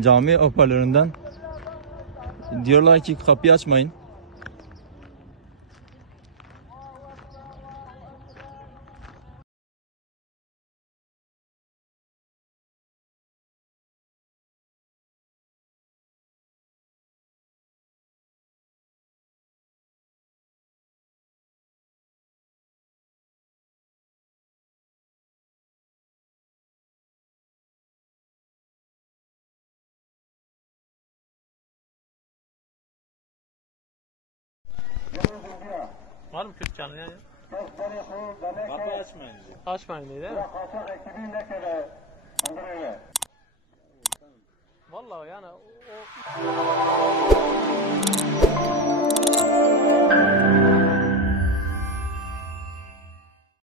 cami hoparlöründen diyorlar ki kapıyı açmayın. Var mı Kürt canlı yani? Kapı açmayın diyor. Açmayın diye değil mi? Vallahi yani o